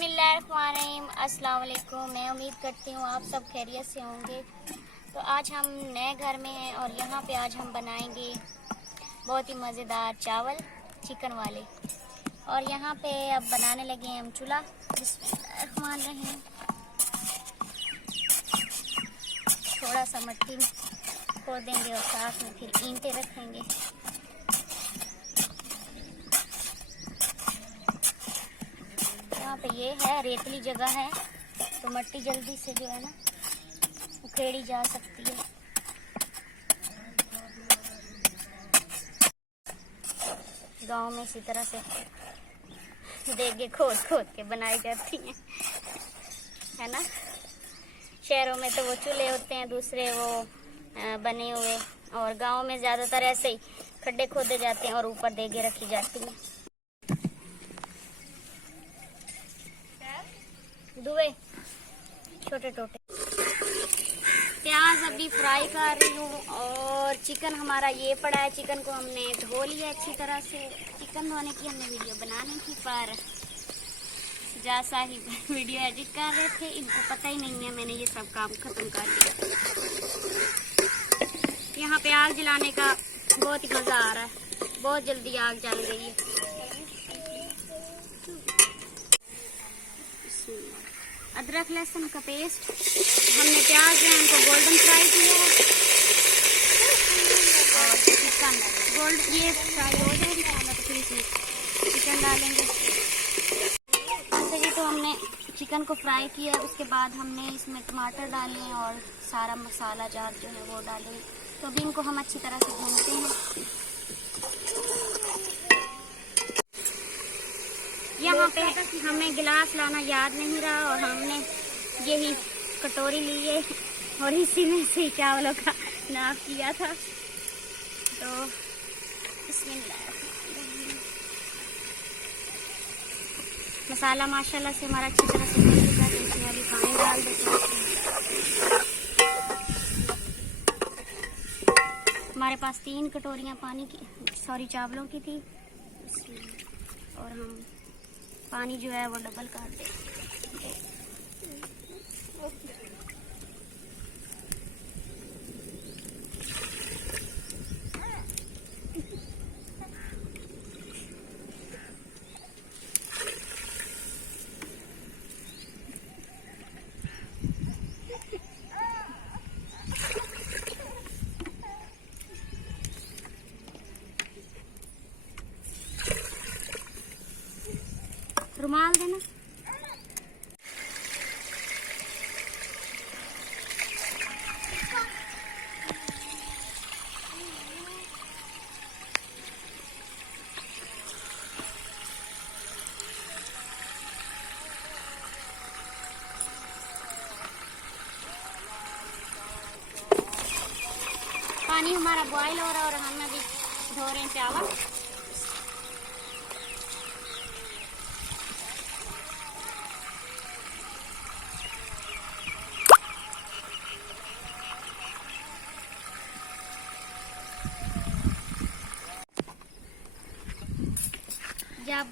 बिस्मिल्लाहिर्रहमानिर्रहीम, अस्सलाम वालेकुम। मैं उम्मीद करती हूँ आप सब खैरियत से होंगे। तो आज हम नए घर में हैं और यहाँ पे आज हम बनाएंगे बहुत ही मज़ेदार चावल चिकन वाले। और यहाँ पे अब बनाने लगे हैं हम चूल्हा। बिस्मिल्लाहिर्रहमानिर्रहीम। थोड़ा सा मिट्टी खोद देंगे और साथ में फिर ईंटें रखेंगे। यहाँ पे ये है रेतली जगह है तो मिट्टी जल्दी से जो है ना उखेड़ी जा सकती है। गांव में इसी तरह से देगे खोद खोद के बनाई जाती हैं, है ना। शहरों में तो वो चूल्हे होते हैं दूसरे वो बने हुए, और गांव में ज़्यादातर ऐसे ही खड्डे खोदे जाते हैं और ऊपर देगे रखी जाती हैं। दुए छोटे छोटे प्याज अभी फ्राई कर रही हूँ और चिकन हमारा ये पड़ा है। चिकन को हमने धो लिया अच्छी तरह से। चिकन धोने की हमने वीडियो बनानी थी पर जैसा ही वीडियो एडिट कर रहे थे इनको पता ही नहीं है, मैंने ये सब काम खत्म कर दिया। यहाँ पे आग जलाने का बहुत ही मज़ा आ रहा है, बहुत जल्दी आग जल गई है। अदरक लहसुन का पेस्ट, हमने प्याज जो है उनको गोल्डन फ्राई किया है और चिकन गोल्ड ये फ्राई हो जाएगी तो फिर इसमें चिकन डालेंगे। ऐसे ही तो हमने चिकन को फ्राई किया है, उसके बाद हमने इसमें टमाटर डाले और सारा मसाला जार जो है वो डालेंगे। तो अभी इनको हम अच्छी तरह से भूनते हैं। यहाँ पे हमें गिलास लाना याद नहीं रहा और हमने यही कटोरी ली है और इसी में से चावलों का नाप किया था। तो मसाला माशाल्लाह से हमारा अच्छी तरह से भून चुका है। इसमें अभी पानी डाल देते हैं। हमारे पास 3 कटोरियाँ पानी की चावलों की थी और हम पानी जो है वो डबल कर दें। रुमाल देना। पानी हमारा बॉईल हो रहा है और हम अभी धो रहे हैं चावल। जब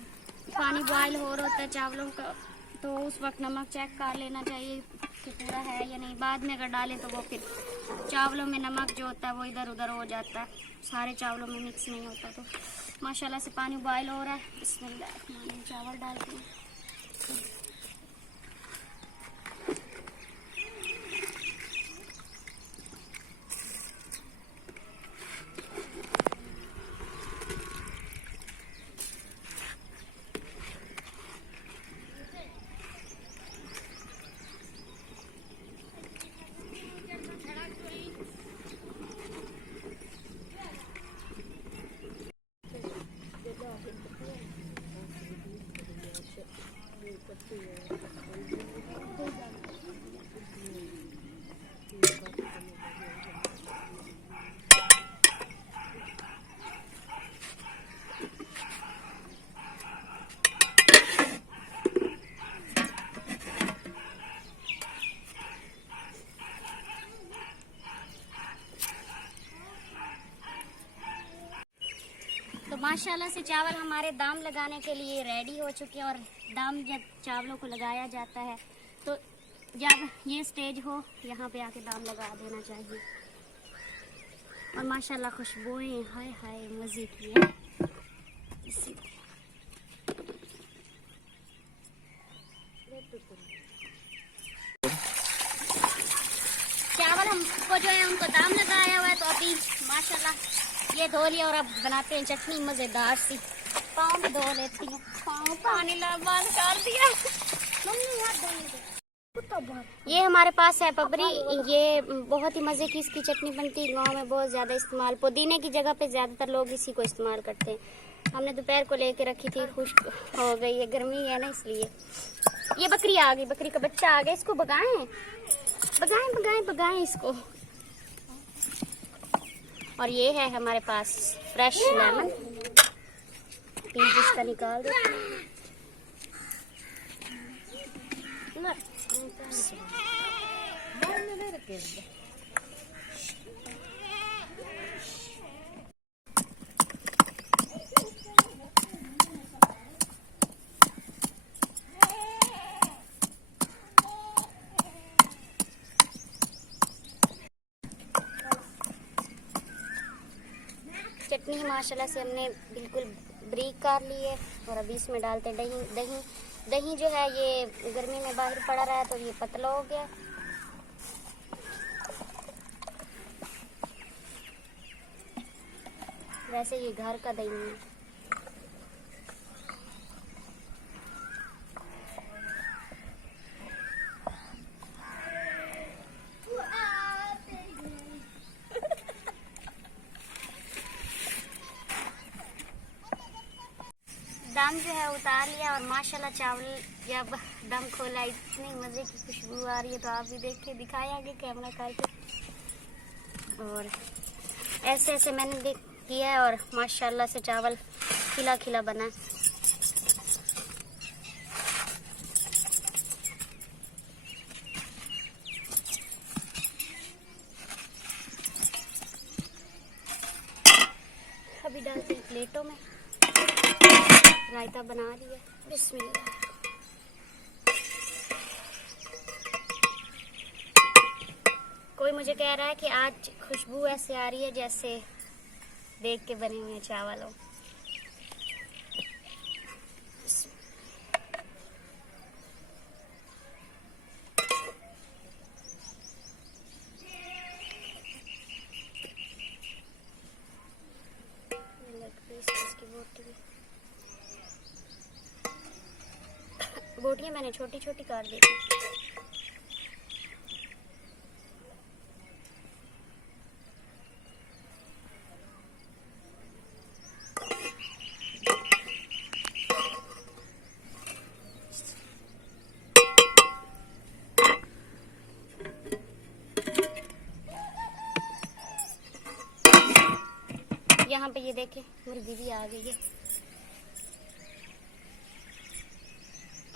पानी बॉईल हो रहा होता है चावलों का तो उस वक्त नमक चेक कर लेना चाहिए कि पूरा है या नहीं। बाद में अगर डालें तो वो फिर चावलों में नमक जो होता है वो इधर उधर हो जाता है, सारे चावलों में मिक्स नहीं होता। तो माशाल्लाह से पानी बॉईल हो रहा है। इसमें चावल डालते हैं। माशाल्लाह से चावल हमारे दाम लगाने के लिए रेडी हो चुके हैं और दम जब चावलों को लगाया जाता है तो जब ये स्टेज हो यहाँ पे आके दम लगा देना चाहिए। और माशाल्लाह खुशबुएं हाय हाय मज़े की है। चावल हमको जो है उनको दाम लगाया हुआ है, तो अभी माशाल्लाह ये धो लिया और अब बनाते हैं चटनी मज़ेदार सी। पाँव भी धो लेती हूँ, पाँव पानी बंद कर दिया। मम्मी हाथ धोने दे। ये हमारे पास है पबरी, ये बहुत ही मज़े की इसकी चटनी बनती है। गांव में बहुत ज़्यादा इस्तेमाल, पुदीने की जगह पे ज़्यादातर लोग इसी को इस्तेमाल करते हैं। हमने दोपहर को लेके रखी थी, खुश्क हो गई है, गर्मी है ना इसलिए। ये बकरी आ गई, बकरी का बच्चा आ गया, इसको भगाएं भगाएं भगाएं भगाएं इसको। और ये है हमारे पास फ्रेश लेमन, पीस इसका निकाल देते हैं। चटनी माशाल्लाह से हमने बिल्कुल ब्रीक कर ली है। और अभी इसमें डालते दही। दही दही जो है ये गर्मी में बाहर पड़ा रहा है तो ये पतला हो गया। वैसे ये घर का दही है। दम जो है उतार लिया और माशाल्लाह चावल जब दम खोला इतनी मज़े की खुशबू आ रही है, तो आप भी देख दिखाए आगे कैमरा करके। और ऐसे ऐसे मैंने किया है और माशाल्लाह से चावल खिला खिला बना। अभी डालते हैं प्लेटों में। रायता बना लिया, बिस्मिल्लाह। कोई मुझे कह रहा है कि आज खुशबू ऐसे आ रही है जैसे देख के बने हुए चावल हो। बोटियां मैंने छोटी छोटी काट दी थी। यहाँ पे ये देखें मेरी दीदी आ गई है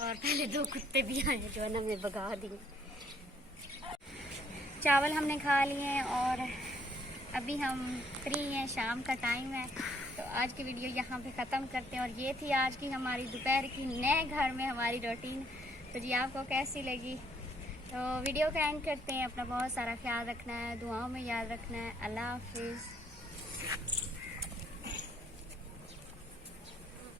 और पहले दो कुत्ते भी आए जो है ना मैं भगा दी। चावल हमने खा लिए हैं और अभी हम फ्री हैं, शाम का टाइम है। तो आज की वीडियो यहाँ पे ख़त्म करते हैं। और ये थी आज की हमारी दोपहर की नए घर में हमारी रूटीन। तो जी आपको कैसी लगी? तो वीडियो का एंड करते हैं। अपना बहुत सारा ख्याल रखना है, दुआओं में याद रखना है। अल्लाह हाफिज़।